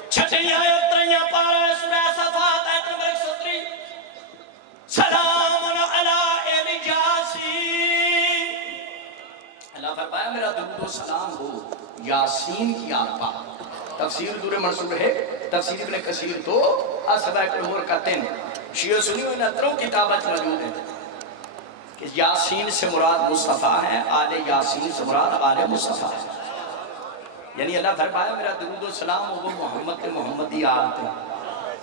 چھٹی آیت 3 پارہ سورہ صفات آیت نمبر 103 سلام علی یاسین. اللہ فرمایا میرا درود و سلام ہو یاسین کی آل پاک. تفسیر دور منصور ہے تفسیر ابن کثیر 2 اصحاب الامور کا 3. شیعہ سنی ہوئے نتروں کتابت موجود ہے کہ یاسین سے مراد مصطفیٰ ہے، آل یاسین سے مراد آل مصطفیٰ ہے. یعنی اللہ فرمایا میرا درود و سلام ہو وہ محمد کے محمدی آل پہ.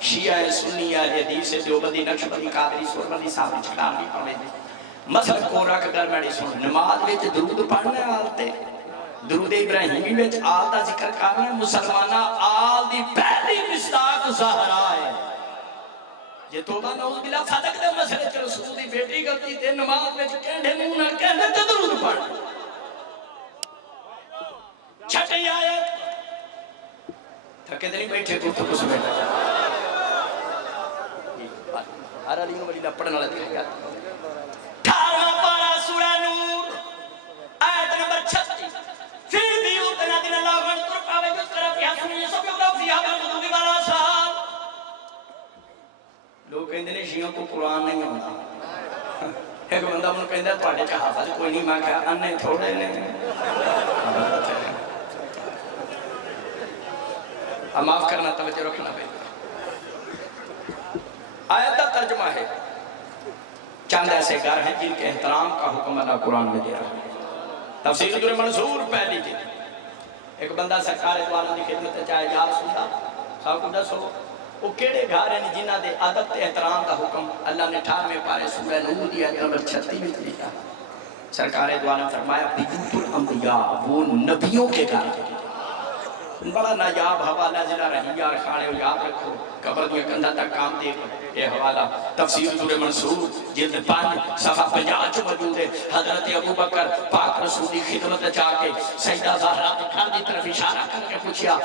شیعہ سنی اہل حدیث دیوبندی نقشبندی قادری سوربندی صاحبی چکاندی پڑھے مسئلہ کو رکھ کر میں سن نماز وچ درود پڑھنا آل تے درود ابراہیمی وچ آل دا ذکر کرنا. مسلمانہ آل دی پہلی مصداق زہرا ہے. یہ توبہ نعوذ باللہ صدق دے مسئلے چ رسول دی بیٹی غلطی تے نماز وچ کہندے منہ نہ کہندے تے درود پڑھ. چھٹی آیت تھکے دے نہیں بیٹھے کو تو کچھ بیٹھا ہر علی ولی پڑھنے والا دکھا گیا. 18واں پارہ سورہ نور آیت نمبر 36 فی بیوت الذین لا ترفع ویذکر فیہا اسمہ یسبح لہ فیہا بالغدو والآصال. لوگ کہندے نے شیعوں کو قرآن نہیں آتا. ایک بندہ من کہندا تواڈے چ حافظ کوئی نہیں. میں کہا انے تھوڑے نے معاف کرنا، توجہ رکھنا بھائی. آیت کا ترجمہ ہے چند ایسے گھر ہیں جن کے احترام کا حکم اللہ قرآن میں دے رہا ہے. تفسیر در منصور پہلی جلد. ایک بندہ سرکار دوالوں کی خدمت چاہے یا رسول اللہ صاحب کو دسو وہ کیڑے گھر ہیں جنہ دے ادب تے احترام کا حکم اللہ نے 18ویں پارے سورہ نور دی آیت نمبر 36 میں دیا. سرکار دوالوں فرمایا بیوت الانبیاء، وہ نبیوں کے گھر. بڑا نایاب حوالہ ضلع رہی یار خانے ہو یاد رکھو، قبر میں کندھا تک کام دے یہ حوالہ تفسیر در منصور جلد 5 صفحہ 50 موجود ہے. حضرت ابو بکر پاک رسول کی خدمت جا کے سیدہ زہرا کے گھر کی طرف اشارہ کر کے پوچھیا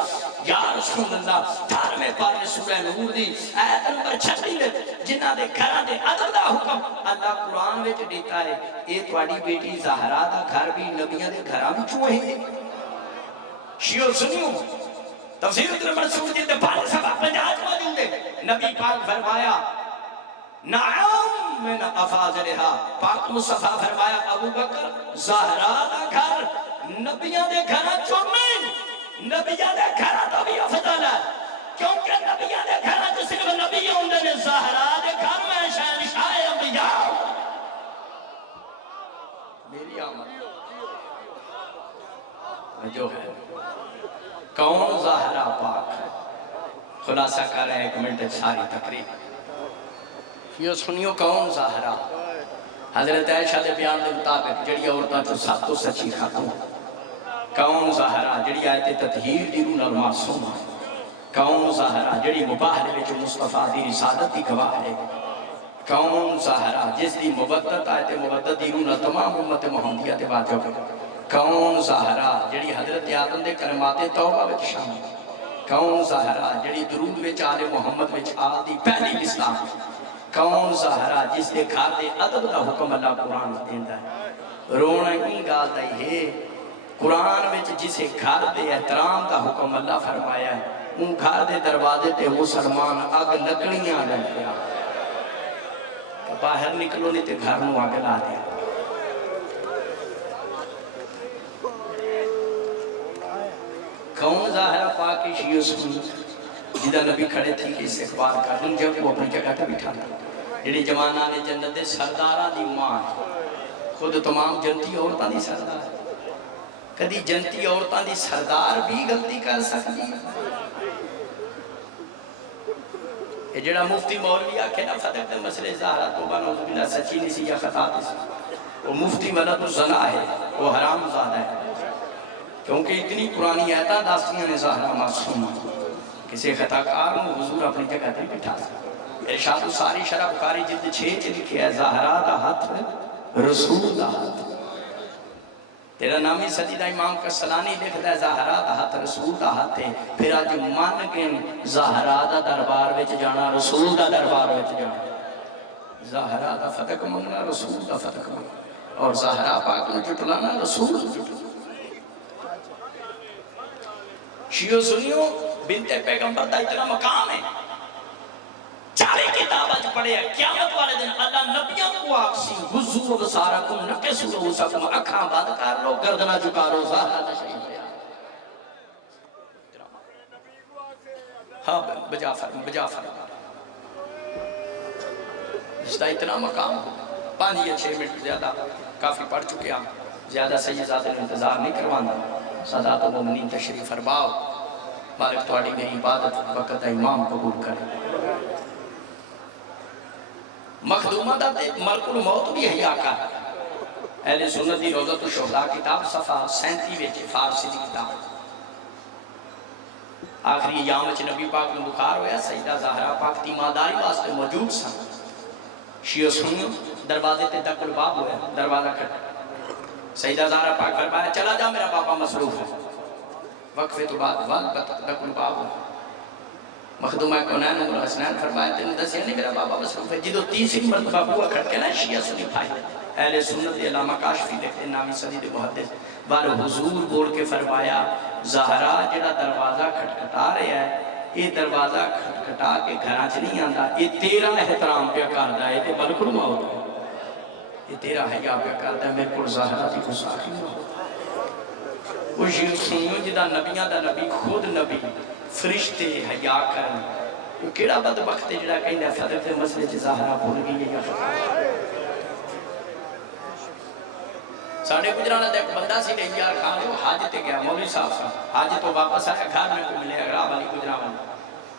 یا رسول اللہ 18ویں پارے سورہ نور دی آیت نمبر 36 میں جنہاں دے گھراں دے ادب دا حکم اللہ قرآن وچ دیتا ہے، اے تواڈی بیٹی زہرا دا گھر بھی نبیاں دے گھراں وچوں ہے. شیعہ سنیو تفسیر در منصور جلد 5 صفحہ 50 موجود ہے. نبی پاک فرمایا نعم من افاضلہا، پاک مصطفیٰ فرمایا ابو بکر زہرا دا گھر نبیاں دے گھراں چوں نہیں، نبیاں دے گھراں تو بھی افضل ہے، کیونکہ نبیاں دے گھراں تو صرف نبی ہوندے نے. زہرا دے گھر میں شہنشاہ انبیاء میری آمد جو ہے. کون زہرا پاک؟ خلاصہ کر رہے ہیں 1 منٹ ساری تقریب. یہ سنیو کون زہرا؟ حضرت عائشہ دے بیان دے مطابق جڑی عورتاں تو سب تو سچی خاتون. کون زہرا جڑی آیت تطہیر دی روح نال معصوم ہے. کون زہرا جڑی مباہلے وچ مصطفیٰ دی رسالت دی گواہ ہے. کون زہرا جس دی مودت آیت مودت دی روح نال تمام امت محمدیہ تے واجب ہے. کون زہرا جڑی حضرت آدم دے کلمات توبہ وچ شامل. کون زہرا جڑی درود وچ آل محمد وچ آل دی پہلی اسلام. کون زہرا جس دے گھر دے ادب دا حکم اللہ قرآن دیندا ہے. رونا ہی گال دا ہے قرآن وچ جسے گھر دے احترام دا حکم اللہ فرمایا ہے ان گھر دے دروازے تے مسلمان اگ لکڑیاں لگ گیا. باہر نکلو نہیں تے گھر نو آگ لا دیا. کون ظاہرہ پاکی شیعہ سنی جدہ نبی کھڑے تھی کہ استقبال کا دن جب وہ اپنی جگہ تے بٹھا تھا. جڑی جوانہ نے جنت دے سردارہ دی ماں ہے، خود تمام جنتی عورتاں دی سردار ہے. کدی جنتی عورتاں دی سردار بھی غلطی کر سکتی ہے. یہ جڑا مفتی مولوی آکھے نا فتح دے مسئلے زہرہ توبہ نعوذ باللہ سچی نہیں سی یا خطا تھی، وہ مفتی ولد الزنا ہے، وہ حرام زادہ ہے. کیونکہ اتنی پرانی آیتاں داستیاں نے زہرہ معصوم ہے. کسی خطا کار میں حضور اپنی جگہ تے بٹھا سکتا. ارشاد ساری شرح بخاری جلد 6 لکھے ہے زہرہ دا ہاتھ رسول دا ہاتھ. تیرا نامی صدی دا امام کسلانی لکھتا ہے زہرہ دا ہاتھ رسول دا ہاتھ ہے. پھر آج مان کے زہرہ دا دربار وچ جانا رسول دا دربار وچ جانا. زہرہ دا فتق منگنا رسول دا فتق منگنا اور زہرہ پاک میں جٹلانا رسول جٹلانا. شیعہ سنیو بنت پیغمبر دا اتنا مقام ہے. 40 کتابت پڑھے ہیں قیامت والے دن اللہ نبیوں کو آکسی حضور بسارکم نکسو روسکم اکھاں بات کر لو گردنہ جھکا رو زہرہ تشریف ہے. ہاں بجا فرما جس دا اتنا مقام ہو. 5 یا 6 منٹ زیادہ کافی پڑھ چکے ہیں، زیادہ سیدزادہ نے انتظار نہیں کروانا. سادات و مومنین تشریف فرماؤ. مالک تواڈی میری عبادت وقت امام قبول کرے. مخدومہ دا ملک الموت بھی حیا کر. اہل سنت دی روضۃ الشہداء کتاب صفحہ 37 وچ فارسی دی کتاب. آخری ایام وچ نبی پاک نو بخار ہویا، سیدہ زہرا پاک تیمارداری واسطے موجود سن. شیعہ سنیو دروازے تے دق الباب ہویا، دروازہ کھٹا. سیدہ زہرا پاک فرمایا چلا جا میرا بابا مصروف ہے. وقفے تو بعد والبت دق الباب ہویا. مخدومہ کونین عمر حسنین فرمایا تین دسیا نہیں میرا بابا مصروف ہے. جدو تیسری مرتبہ ہوا کھٹکے نا شیعہ سنی بھائی اہل سنت علامہ کاشفی لکھتے نامی صدی دے محدث بار حضور بول کے فرمایا زہرا جڑا دروازہ کھٹکھٹا رہا ہے یہ دروازہ کھٹکھٹا کے گھراں چ نہیں آندا، یہ تیرا احترام پہ کردا ہے. یہ ملک الموت ہے، یہ تیرا حیا پہ کردا ہے. میرے کو زہرا دی گستاخی نہ ہو. وہ شیعہ سنیو جدا نبیاں دا نبی خود نبی فرشتے حیا کرن وہ کیڑا بدبخت ہے جڑا کہندا حضرت مسجد زہرا بھول گئی ہے یا ساڑھے گجرانا دے ایک بندہ سی نہیں یار خان وہ حاج تے گیا مولوی صاحب سے حاج تو واپس آیا گھر میں کو ملے اگراب علی گجرانا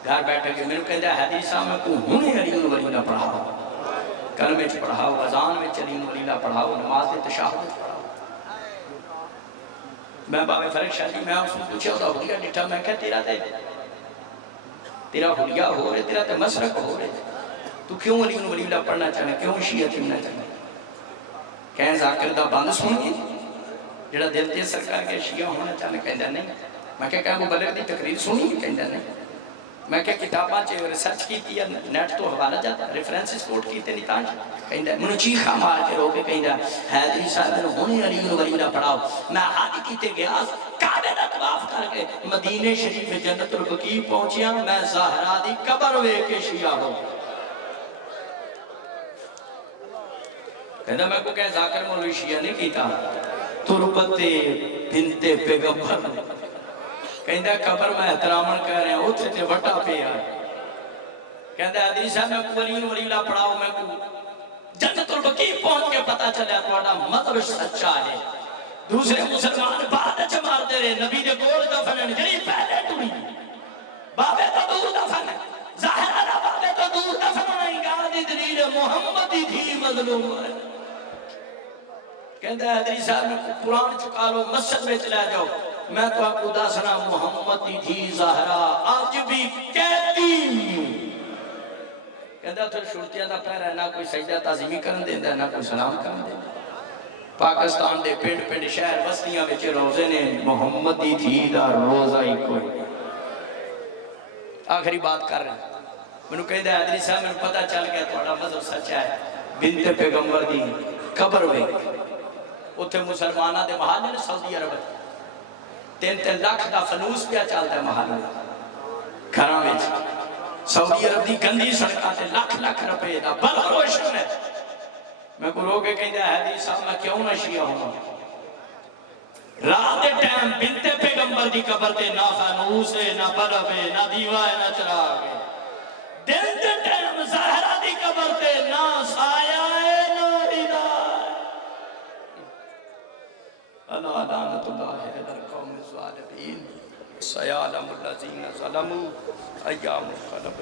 گھر بیٹھے کے میرے کہندہ حدیث صاحب میں کو ہونے علی ولیلہ پڑھاؤ کلمے چ پڑھاؤ اذان میں علی ولیلہ پڑھاؤ نماز دے تشہد پڑھاؤ میں بابے فرق شاہ جی میں اس کو پوچھا ہوتا حلیہ ڈٹھا میں کہا تیرا حلیہ ہو رہے تیرا تے مسرک ہو رہے تو کیوں علی ولیلہ پڑھنا چاہنا کیوں شیعہ تھمنا چاہنا کہیں ذاکر دا بند سنگی جڑا دل تے سرکار کے شیعہ ہونا چاہنا کہندہ نہیں میں کہا مبلغ دی تقریر سنی کہندہ نہیں میں کہا کتاباں چے ریسرچ کی نیٹ تو حوالہ جاتا ریفرنسز کوٹ کیتے نہیں تانج کہندہ منو چیخا مار کے رو کے کہندہ حیدری صاحب نے ہونے علی ولیلہ پڑھاؤ میں حاج کیتے گیا کعبے دا طواف کر کے مدینہ شریف جنت البقیع پہنچیا میں زہرا دی قبر وے کے شیعہ ہوں کہندہ میں کو کہہ ذاکر مولوی شیعہ نہیں کیتا تربت بنت پیغمبر کہندہ قبر میں احترامن کہہ رہے ہیں اتھے تے وٹا پہ آئے کہندہ حدیث ہے میں کو ولیلہ پڑھاؤ میں کو جنت البقیع پہنچ کے پتا چلیا تو آڈا مذہب سچا ہے دوسرے مسلمان بعد اچھا مار دے رہے نبی دے گول دفن ہے جنہی پہلے ٹوڑی بابے تو دور دفن ہے ظاہرہ بابے تو دور دفن ہے گاڑی دلیل محمدی تھی مظلوم ہے کہندہ حضری صاحب میں قرآن چکا لو مسجد میں چلا جاؤ میں تو آپ کو داسنا محمدی تھی ظاہرہ آج بھی کہتی ہوں کہندہ تو شرطیہ دا پہر ہے نہ کوئی سجدہ تعظیمی کرن دیندہ نہ کوئی سلام کرن دیندہ پاکستان دے پینڈ پینڈ شہر بستیاں بچے روزے نے محمدی تھی دا روزہ ہی کوئی آخری بات کر رہے ہیں میں نے کہندہ حضری صاحب میں پتہ چل گیا تھوڑا مذہب سچا ہے بنت پیغمبر دی قبر ہوئے اتھے مسلمانہ دے محل ہے سعودی عرب 3 لاکھ دا فلوس پیا چالتا ہے محل میں گھران میں سعودی عرب دی گندی سڑکاتے لاکھ روپے دا بل روشن ہے میں کو رو کے کہندہ حدیث صاحب میں کیوں نہ شیعہ ہوں رات ٹائم بنت پیغمبر دی قبر تے نہ فانوس ہے نہ بلب ہے نہ دیوہ ہے نہ چراغ ہے دن دے ٹائم زہرہ دی قبر تے نہ سایہ ہے نہ ہدایت اللہ لعنت اللہ علی قوم الظالمین سیعلم الذین ظلموا ایام القلب